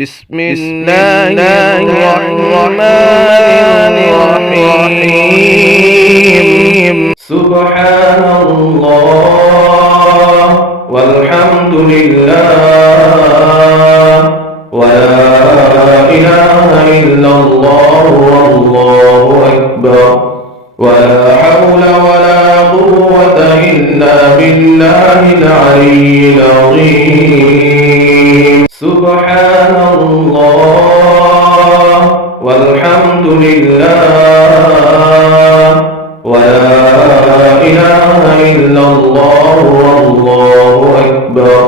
بسم الله الرحمن الرحيم. سبحان الله والحمد لله ولا إله إلا الله والله أكبر ولا حول ولا قوة إلا بالله العلي العظيم. سبحان الله والحمد لله ولا إله إلا الله والله أكبر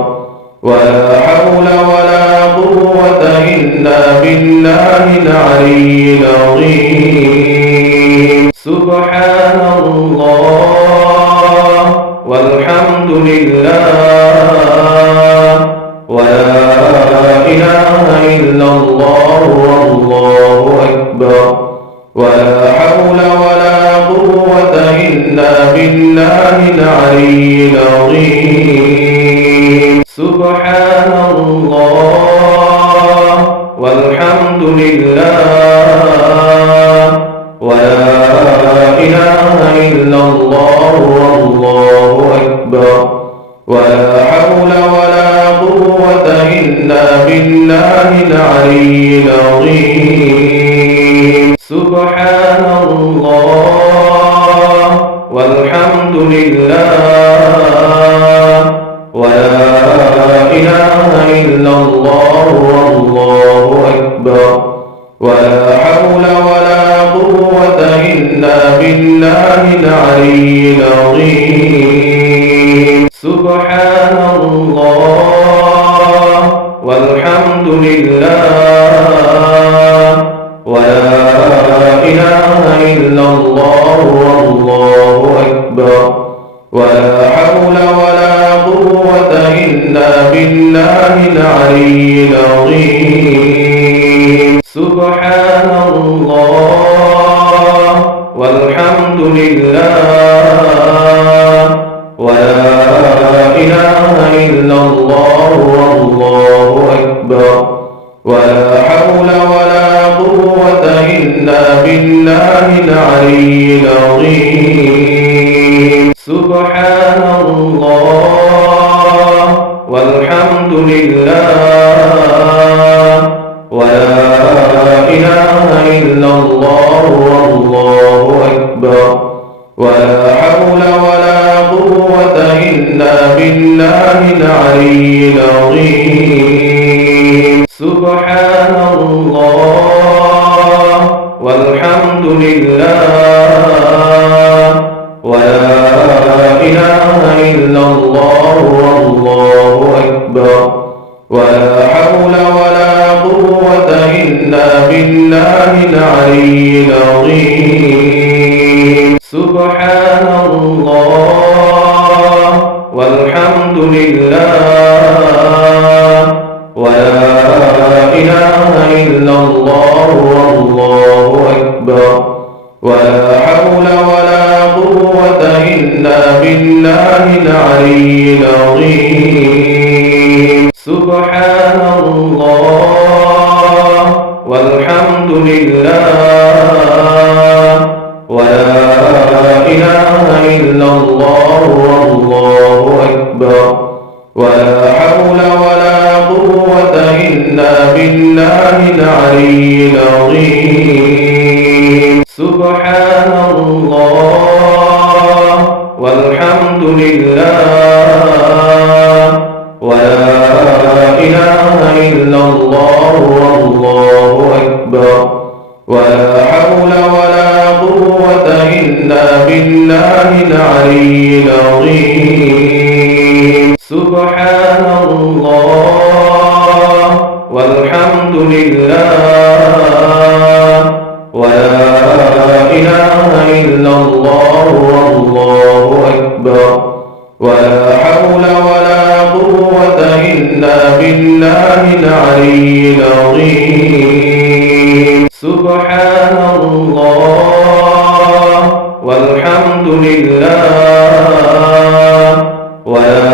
ولا حول ولا قوة إلا بالله العلي العظيم. سبحان الله والحمد لله ولا إله إلا الله والله أكبر ولا حول ولا قوة إلا بالله العلي العظيم. سبحان الله والحمد لله ولا إله إلا الله والله أكبر ولا حول ولا قوة إلا بالله العلي العظيم. سبحان الله والحمد لله ولا إله إلا الله والله أكبر ولا حول ولا قوة إلا بالله العلي العظيم. سبحان الله والحمد لله ولا إله إلا الله والله أكبر ولا حول ولا قوة إلا بالله العلي العظيم. سبحان الله والحمد لله ولا إله إلا الله والله أكبر ولا حول ولا قوة إلا بالله العلي العظيم. سبحان الله والحمد لله ولا إله إلا الله والله أكبر ولا حول ولا قوة إلا بالله العلي العظيم. سبحان الله والحمد لله ولا إله إلا الله والله أكبر ولا حول ولا قوة إلا بالله العلي العظيم. سبحان الله والحمد لله ولا إله إلا الله والله أكبر ولا حول ولا قوة إلا بالله العلي العظيم. سبحان الله والحمد لله ولا إله إلا الله والله أكبر ولا حول ولا قوة إلا بالله العلي العظيم. سبحان الله والحمد لله ولا إله إلا الله والله أكبر ولا حول ولا قوة إلا بالله العلي العظيم. سبحان الله والحمد لله ولا إله إلا الله والله أكبر ولا حول ولا قوة إلا بالله العلي العظيم. سبحان الله والحمد لله ولا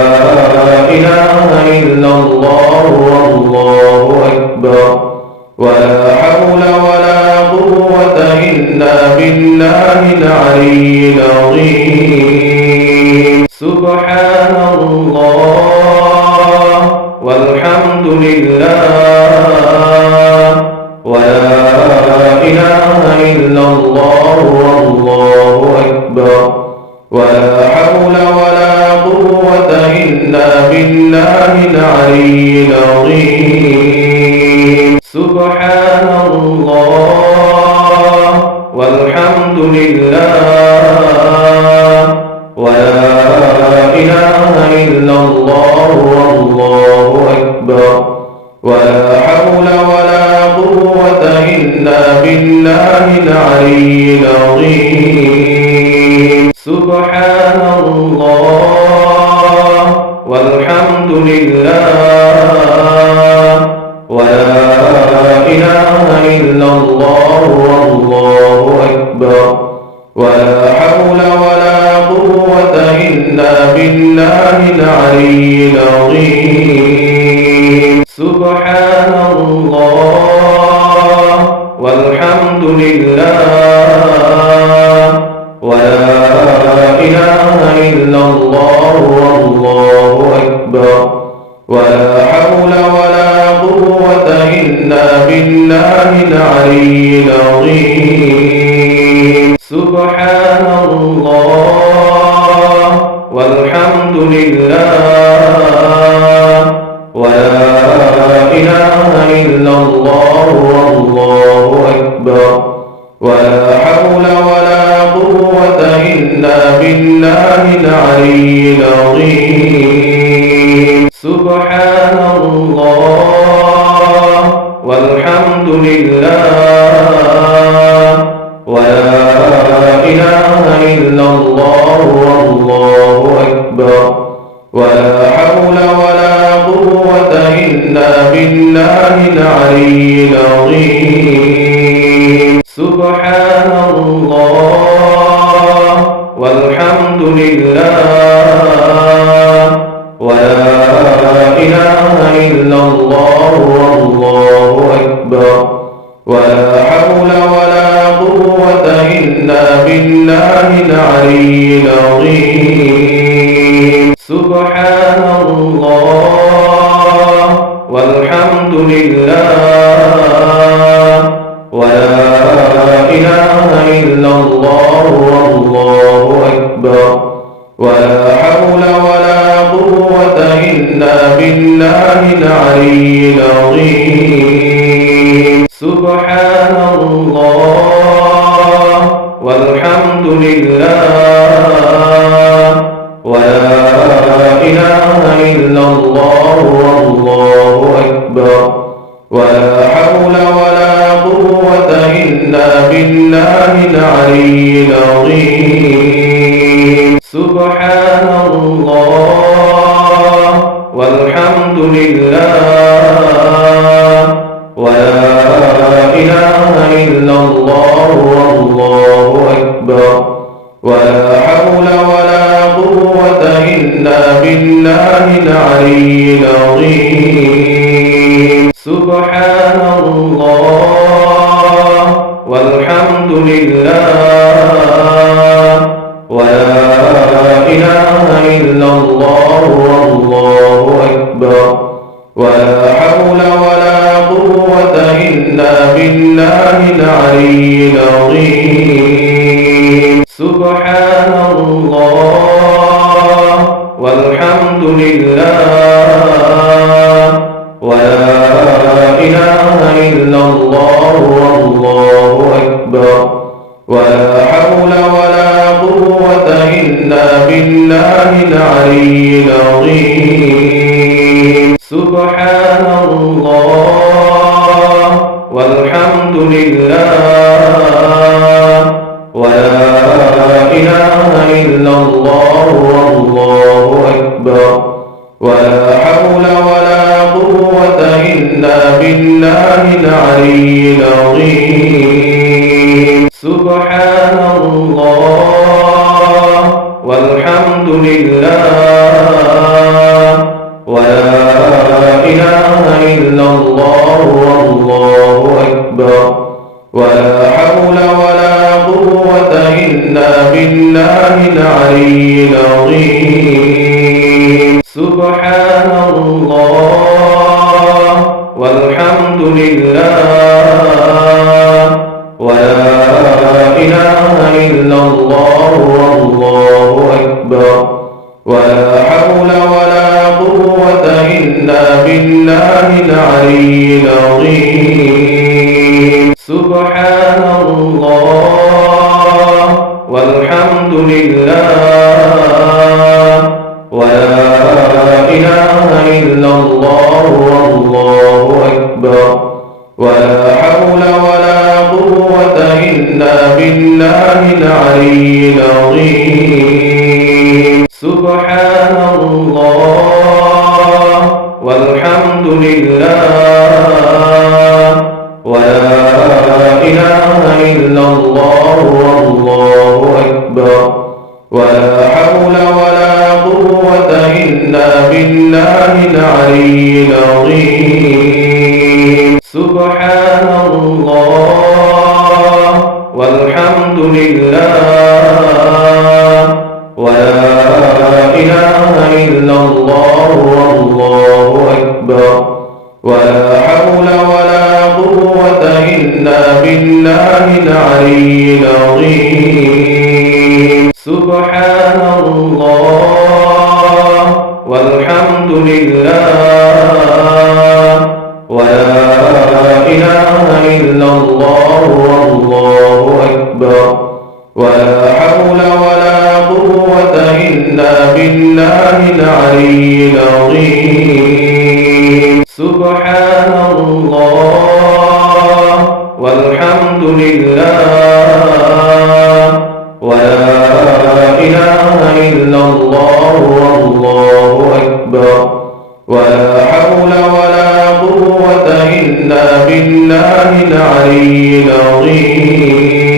إله إلا الله والله أكبر العلي العظيم سبحان الله والحمد لله ولا إله إلا الله والله أكبر ولا حول ولا قوة إلا بالله العلي العظيم سبحان الله والحمد لله ولا إله إلا الله والله أكبر ولا حول ولا قوة إلا بالله العلي العظيم سبحان الله والحمد لله ولا إله إلا الله والله أكبر ولا حول ولا قوة إلا بالله العلي العظيم سبحان الله والحمد لله ولا إله إلا الله والله أكبر ولا حول ولا قوة إلا بالله العلي العظيم سبحان الله والحمد لله ولا إله إلا الله والله أكبر ولا حول ولا قوة إلا بالله العلي العظيم سبحان الله والحمد لله ولا إله إلا الله والله أكبر ولا حول ولا قوة إلا بالله العلي العظيم سبحان الله والحمد لله ولا إله إلا الله والله أكبر ولا حول ولا قوة إلا بالله العلي العظيم سبحان الله والحمد لله ولا إله إلا الله والله أكبر ولا حول ولا قوة إلا بالله العلي العظيم سبحان الله والحمد لله ولا إله إلا الله والله أكبر ولا حول ولا قوة إلا بالله العلي العظيم سبحان الله والحمد لله ولا إله إلا الله والله أكبر ولا حول ولا قوة إلا بالله العلي العظيم سبحان الله والحمد لله ولا إله إلا الله والله أكبر ولا حول ولا قوة إلا بالله العلي العظيم سبحان الله والحمد لله ولا إله إلا الله والله أكبر ولا حول ولا قوة إلا بالله العلي العظيم سبحان الله والحمد لله ولا إله إلا الله والله أكبر ولا حول ولا قوة إلا بالله العلي العظيم سبحان الله والحمد لله ولا إله إلا الله والله أكبر ولا حول ولا قوة قوة إلا بالله العلي العظيم. سبحان الله والحمد لله ولا إله إلا الله والله أكبر ولا حول ولا قوة إلا بالله العلي العظيم. سبحان الله والحمد لله ولا إله إلا الله والله أكبر ولا حول ولا قوة إلا بالله العلي العظيم. سبحان الله والحمد لله ولا إله إلا الله والله أكبر ولا حول ولا قوة إلا بالله العلي العظيم. سبحان الله والحمد لله ولا إله إلا الله والله أكبر ولا حول ولا قوة إلا بالله العلي العظيم. سبحان الله والحمد لله ولا إله إلا الله والله أكبر ولا حول ولا قوة إلا بالله العلي العظيم. سبحان الله والحمد لله ولا إله إلا الله والله أكبر ولا حول ولا قوة إلا بالله العلي العظيم.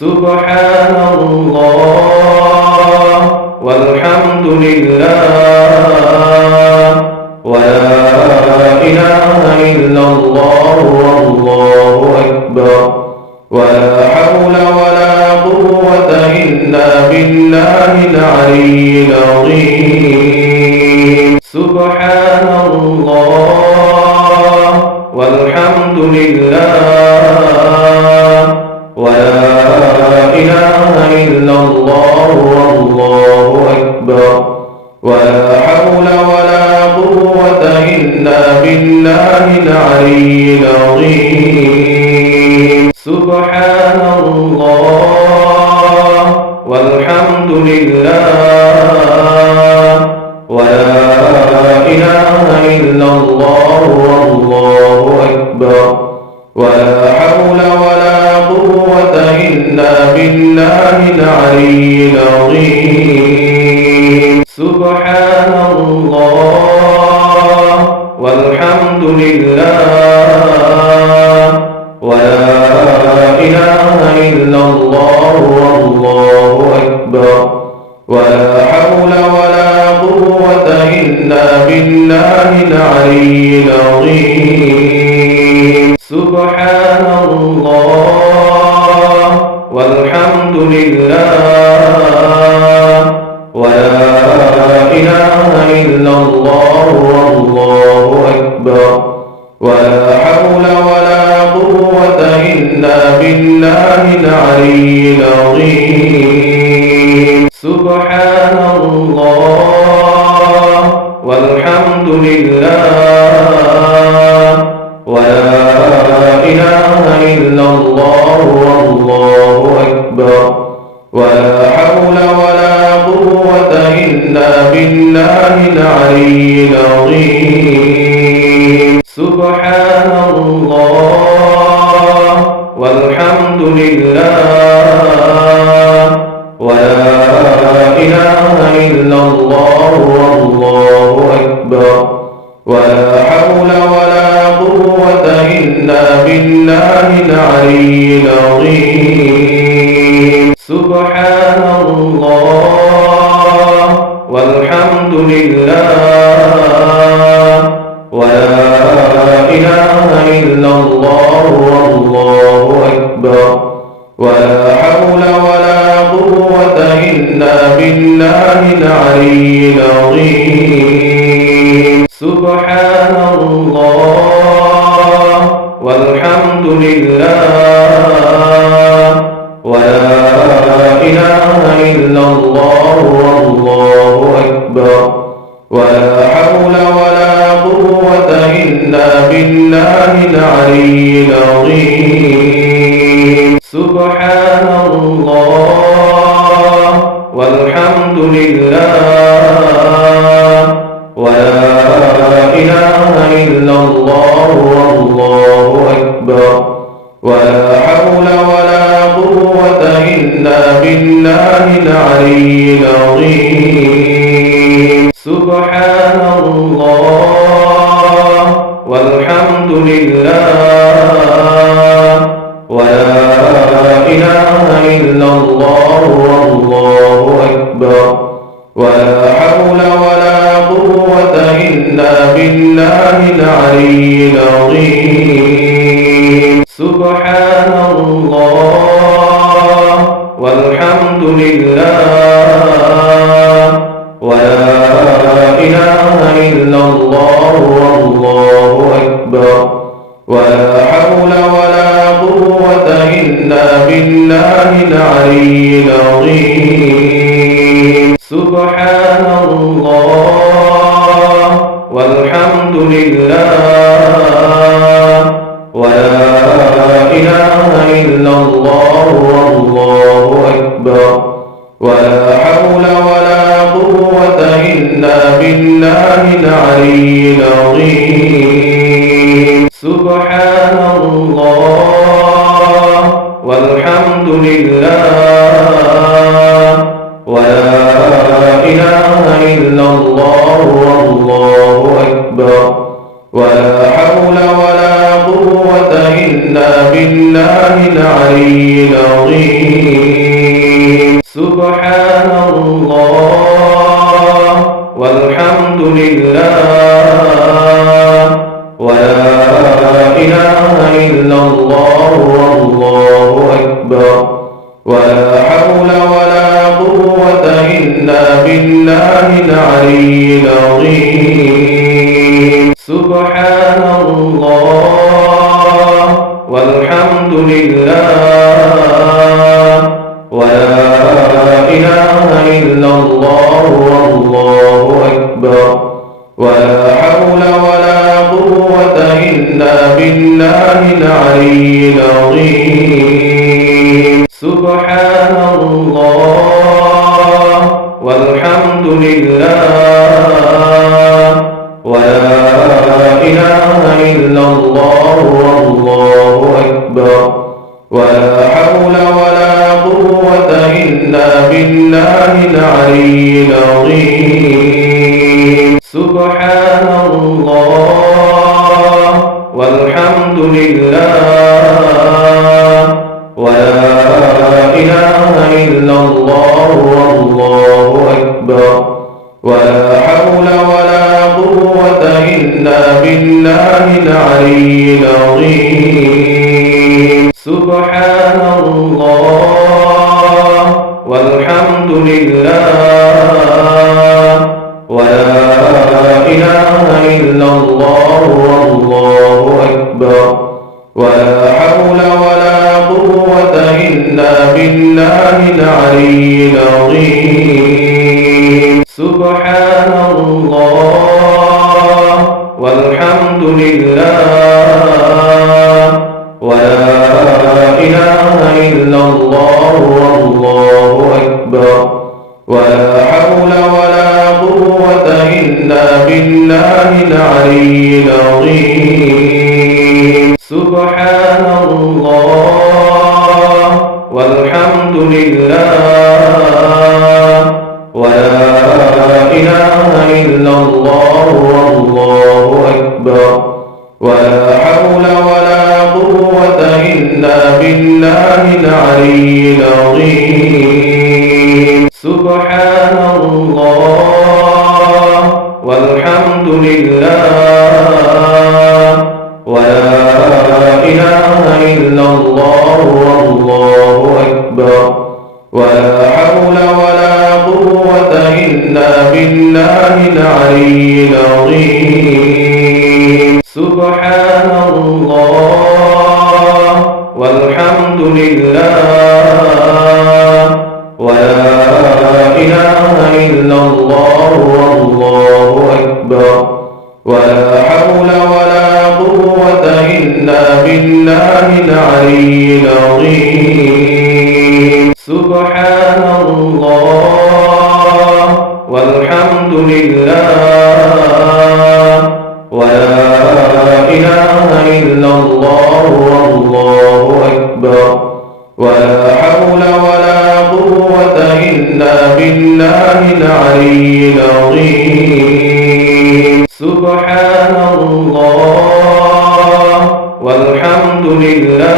سبحان الله والحمد لله ولا إله إلا الله والله أكبر ولا حول ولا قوة إلا بالله العلي العظيم. سبحان الله والحمد لله ولا إله إلا الله والله أكبر ولا حول ولا قوة إلا بالله العلي العظيم. سبحان الله والحمد لله ولا إله إلا الله والله أكبر ولا حول ولا قوة إلا بالله العلي العظيم. سبحان الله والحمد لله ولا إله إلا الله والله أكبر ولا حول ولا قوة إلا بالله العلي العظيم. سبحان الله والحمد لله ولا إله إلا الله والله أكبر ولا حول ولا قوة إلا بالله العلي العظيم. سبحان الله والحمد لله ولا إله إلا الله والله أكبر ولا حول ولا قوة إلا بالله العلي العظيم. سبحان الله والحمد لله ولا إله إلا الله والله أكبر ولا حول ولا قوة إلا بالله العلي العظيم. سبحان الله والحمد لله ولا إله إلا الله والله أكبر ولا حول ولا قوة إلا بالله العلي العظيم. سبحان الله والحمد لله ولا إله إلا الله والله أكبر ولا حول ولا قوة إلا بالله العلي العظيم. سبحان الله والحمد لله ولا إله إلا الله والله أكبر ولا حول ولا قوة إلا بالله العلي العظيم. سبحان الله والحمد لله ولا إله إلا الله والله أكبر ولا حول ولا قوة إلا بالله العلي العظيم. سبحان الله والحمد لله ولا إله إلا الله والله أكبر ولا حول ولا قوة إلا بالله العلي العظيم. سبحان الله والحمد لله ولا إله إلا الله والله أكبر ولا حول ولا قوة إلا بالله العلي العظيم. سبحان الله والحمد لله ولا إله إلا الله والله أكبر ولا حول ولا قوة إلا بالله العلي العظيم. سبحان الله والحمد لله ولا إله إلا الله والله أكبر ولا حول ولا قوة إلا بالله العلي العظيم. سبحان الله والحمد لله ولا إله إلا الله والله أكبر ولا حول ولا قوة إلا بالله العلي العظيم. سبحان الله والحمد لله ولا إله إلا الله والله أكبر ولا حول ولا قوة إلا بالله العلي العظيم. سبحان الله والحمد لله ولا إله إلا الله والله أكبر ولا حول ولا قوة إلا بالله العلي العظيم. سبحان الله والحمد لله ولا إله إلا الله والله أكبر ولا حول ولا قوة إلا بالله العلي العظيم. سبحان الله والحمد لله ولا إله إلا الله والله أكبر ولا حول ولا قوة إلا بالله العلي العظيم. سبحان الله والحمد لله ولا إله إلا الله والله أكبر ولا حول ولا قوة إلا بالله العلي العظيم. سبحان الله والحمد لله ولا إله إلا الله والله ولا حول ولا قوة إلا بالله العلي العظيم. سبحان الله والحمد لله ولا إله إلا الله والله أكبر ولا حول ولا قوة إلا بالله العلي العظيم. سبحان الله والحمد لله ولا إله إلا الله والله أكبر ولا حول ولا قوة إلا بالله العلي العظيم. سبحان الله والحمد لله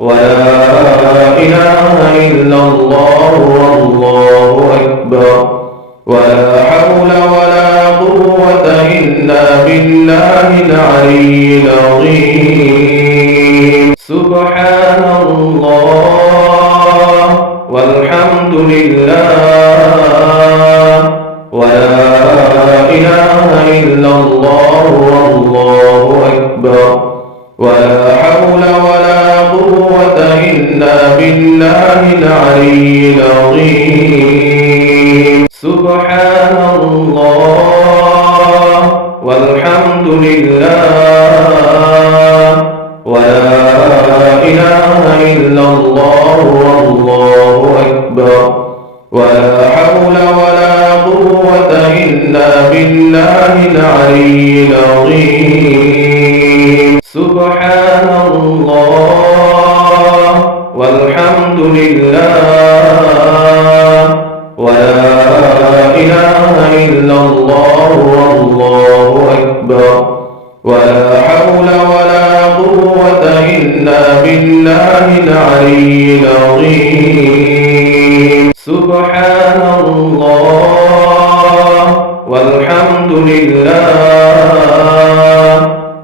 ولا إله إلا الله والله أكبر ولا حول ولا قوة إلا بالله العلي العظيم. سبحان الله والحمد لله ولا إله إلا الله والله أكبر ولا حول ولا قوة إلا بالله العلي العظيم. سبحان الله والحمد لله ولا إله إلا الله والله أكبر ولا حول ولا قوة إلا بالله العلي العظيم. سبحان الله والحمد لله ولا إله إلا الله والله أكبر ولا حول ولا قوة إلا بالله العلي العظيم. سبحان الله والحمد لله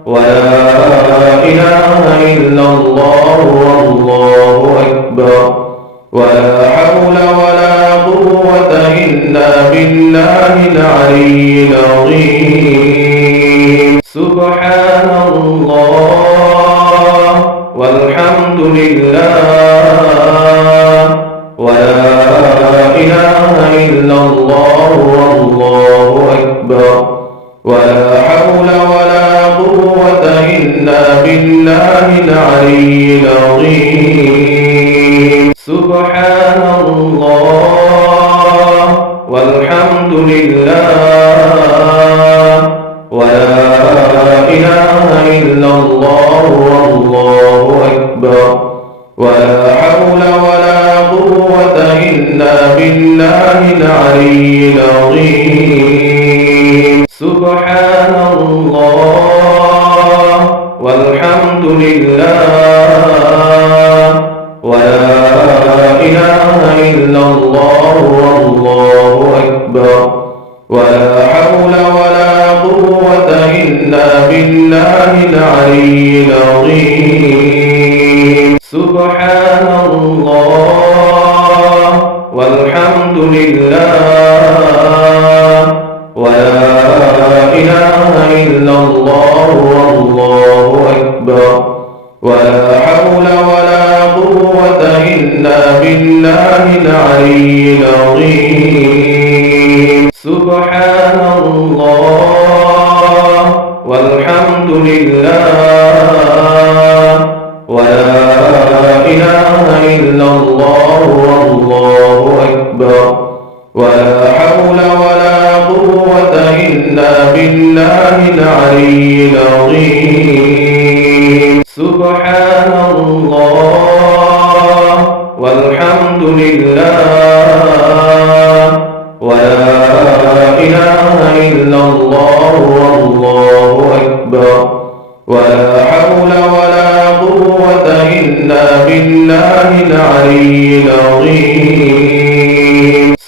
ولا إله إلا الله والله أكبر ولا حول ولا قوة إلا بالله العلي العظيم. سبحان الله والحمد لله ولا إله إلا الله والله أكبر ولا حول ولا قوة إلا بالله العلي العظيم. سبحان الله والحمد لله ولا إله إلا الله والله أكبر ولا حول ولا قوة إلا بالله العلي العظيم. سبحان الله والحمد لله ولا إله إلا الله والله أكبر ولا حول ولا قوة إلا بالله العلي العظيم. سبحان الله والحمد لله ولا إله إلا الله والله أكبر ولا حول ولا قوة إلا بالله العلي العظيم. سبحان الله والحمد لله ولا إله إلا الله والله أكبر ولا حول ولا قوة إلا بالله العلي العظيم. سبحان الله والحمد لله ولا إله إلا الله والله أكبر ولا حول ولا قوة إلا بالله العلي العظيم.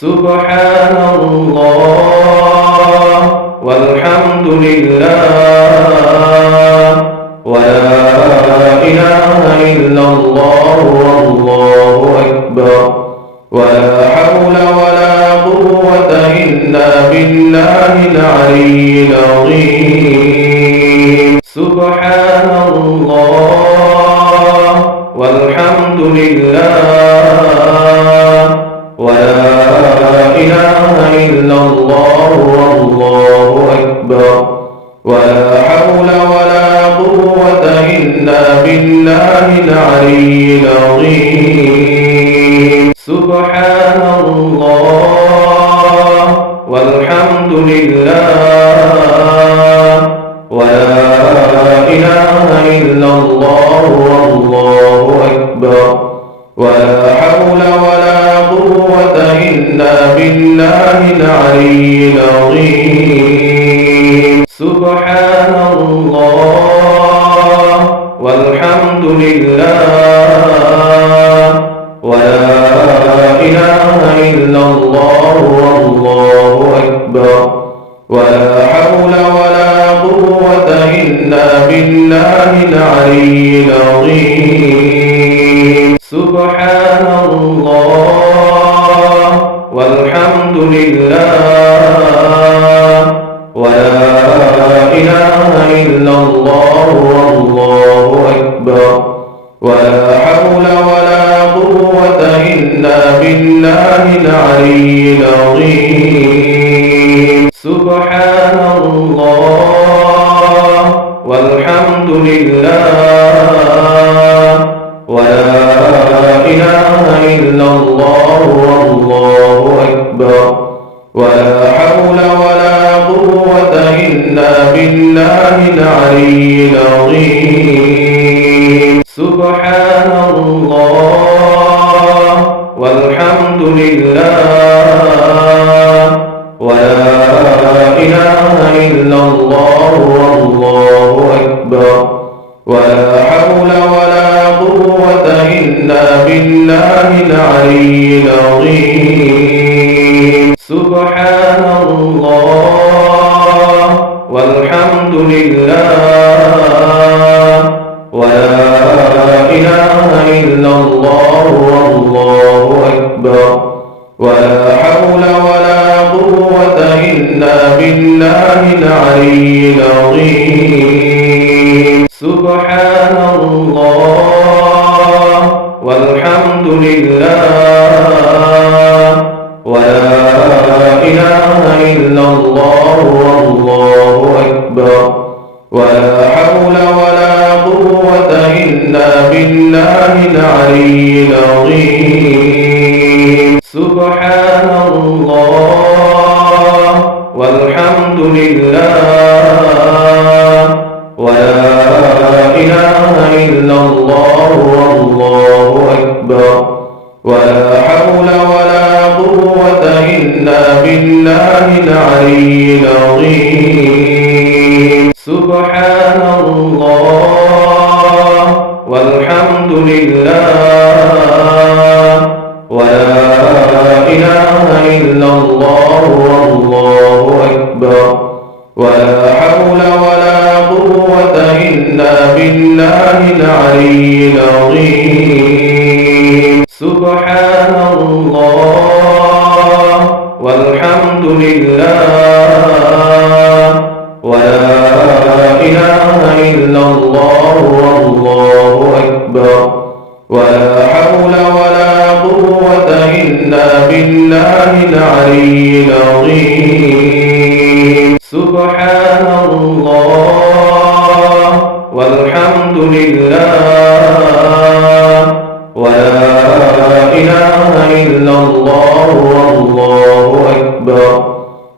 سبحان الله والحمد لله ولا إله إلا الله والله سبحان الله والحمد لله ولا إله إلا الله والله أكبر ولا حول ولا قوة إلا بالله العلي العظيم سبحان الله والحمد لله ولا إله إلا الله والله أكبر ولا حول ولا قوة إلا بالله العلي العظيم سبحان الله والحمد لله ولا إله إلا الله والله أكبر ولا حول ولا قوة إلا بالله العلي العظيم سبحان الله والحمد لله ولا إله إلا الله والله أكبر ولا حول ولا قوة إلا بالله العلي العظيم سبحان الله والحمد لله ولا إله إلا الله والله أكبر ولا حول ولا قوة إلا بالله العلي العظيم سبحان الله والحمد لله ولا إله إلا الله والله أكبر ولا حول ولا قوة إلا بالله العلي العظيم سبحان الله والحمد لله ولا إله إلا الله والله أكبر ولا حول ولا قوة إلا بالله العلي العظيم سبحان الله والحمد لله ولا إله إلا الله والله أكبر ولا حول ولا قوة إلا بالله العلي العظيم سبحان الله والحمد لله ولا إله إلا الله والله أكبر ولا حول ولا قوة إلا بالله العلي العظيم سبحان الله والحمد لله ولا إله إلا الله والله أكبر ولا حول ولا قوة إلا بالله العلي العظيم سبحان الله والحمد لله ولا إله إلا الله والله أكبر ولا حول ولا قوة إلا بالله العلي العظيم سبحان الله والحمد لله ولا إله إلا الله والله أكبر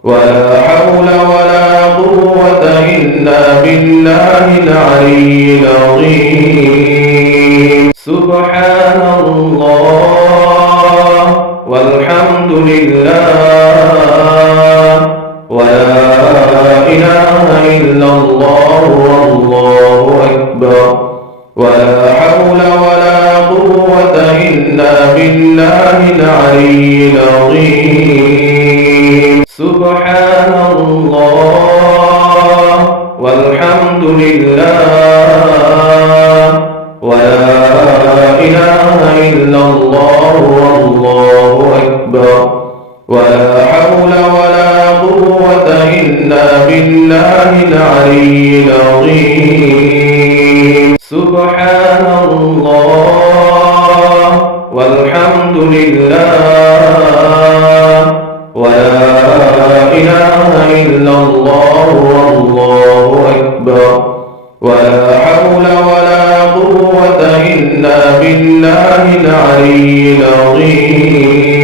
ولا حول ولا قوة إلا بالله العلي العظيم سبحان الله والحمد لله ولا إله إلا الله والله أكبر ولا حول ولا قوة إلا بالله العلي العظيم سبحان الله والحمد لله ولا إله إلا الله والله أكبر ولا حول ولا قوة إلا بالله العلي العظيم سبحان الله والحمد لله ولا إله إلا الله والله أكبر ولا حول ولا قوة إلا بالله العلي العظيم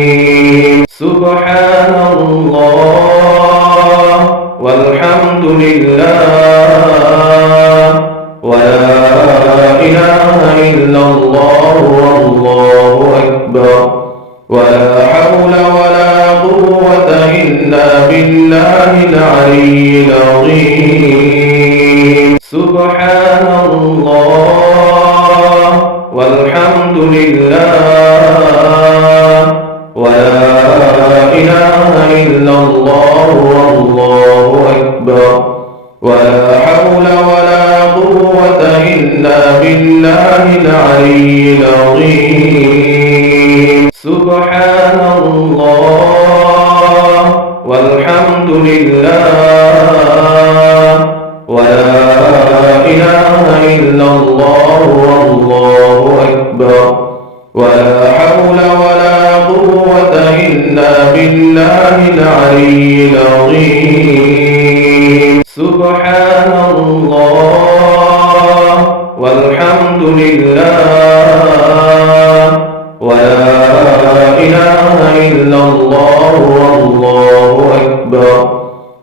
سبحان الله والحمد لله ولا إله إلا الله والله أكبر ولا حول ولا قوة إلا بالله العلي العظيم سبحان الله والحمد لله ولا إله إلا الله والله أكبر ولا حول ولا قوة إلا بالله العلي العظيم سبحان الله والحمد لله ولا إله إلا الله والله أكبر ولا حول ولا قوة إلا بالله العلي العظيم سبحان الله والحمد لله ولا إله إلا الله والله أكبر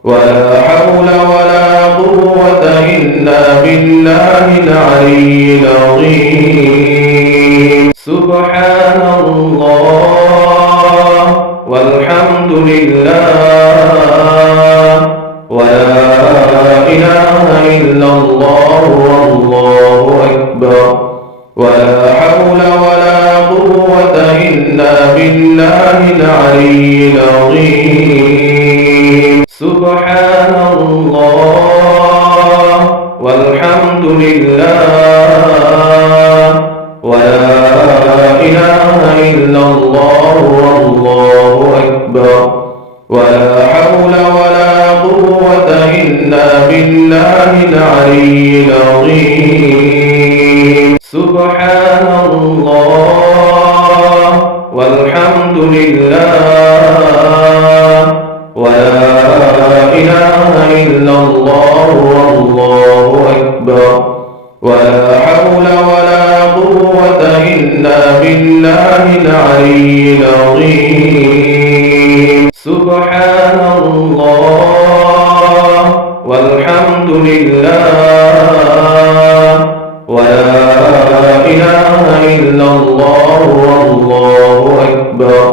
ولا حول ولا قوة إلا بالله العلي العظيم سبحان الله والحمد لله ولا إله إلا الله والله أكبر ولا حول ولا قوة إلا بالله العلي العظيم سبحان الله والحمد لله ولا إله إلا الله والله أكبر ولا حول ولا قوة إلا بالله العلي العظيم سبحان الله والحمد لله ولا إله إلا الله والله أكبر ولا حول ولا قوة إلا بالله العلي العظيم سبحان الله والحمد لله ولا إله إلا الله والله أكبر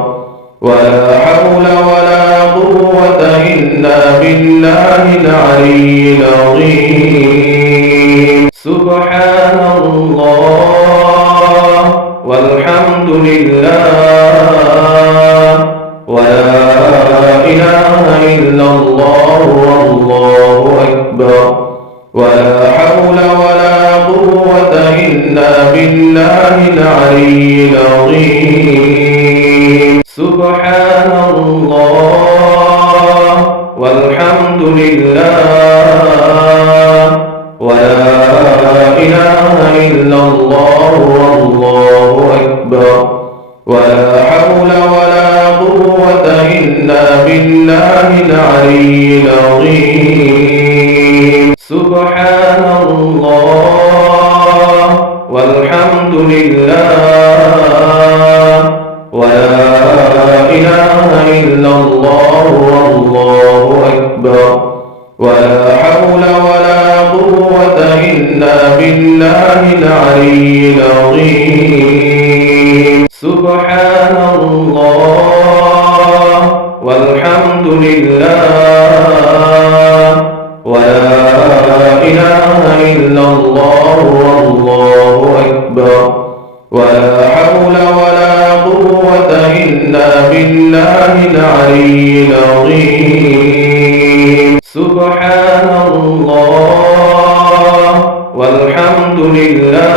ولا حول ولا قوة إلا بالله العلي العظيم سبحان الله والحمد لله ولا إله إلا الله والله أكبر ولا حول ولا قوة إلا بالله العلي العظيم سبحان الله والحمد لله ولا إله إلا الله والله أكبر ولا حول ولا قوة إلا بالله العلي العظيم سبحان الله والحمد لله ولا إله إلا الله والله أكبر ولا حول ولا قوة إلا بالله العلي العظيم سبحان الله والحمد لله ولا إله إلا الله والله أكبر ولا حول ولا قوة إلا بالله العلي العظيم سبحان الله والحمد لله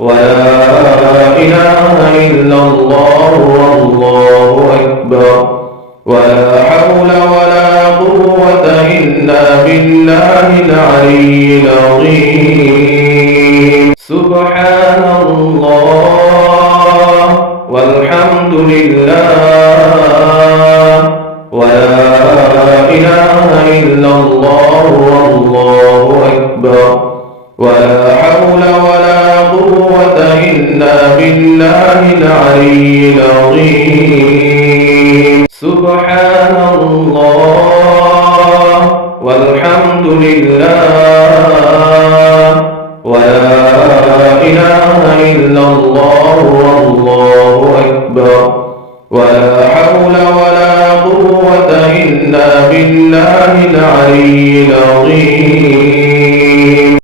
ولا إله إلا الله والله أكبر ولا حول ولا قوة إلا بالله العلي العظيم. سبحان الله والحمد لله ولا إله إلا الله والله أكبر ولا حول ولا قوة إلا بالله العلي العظيم.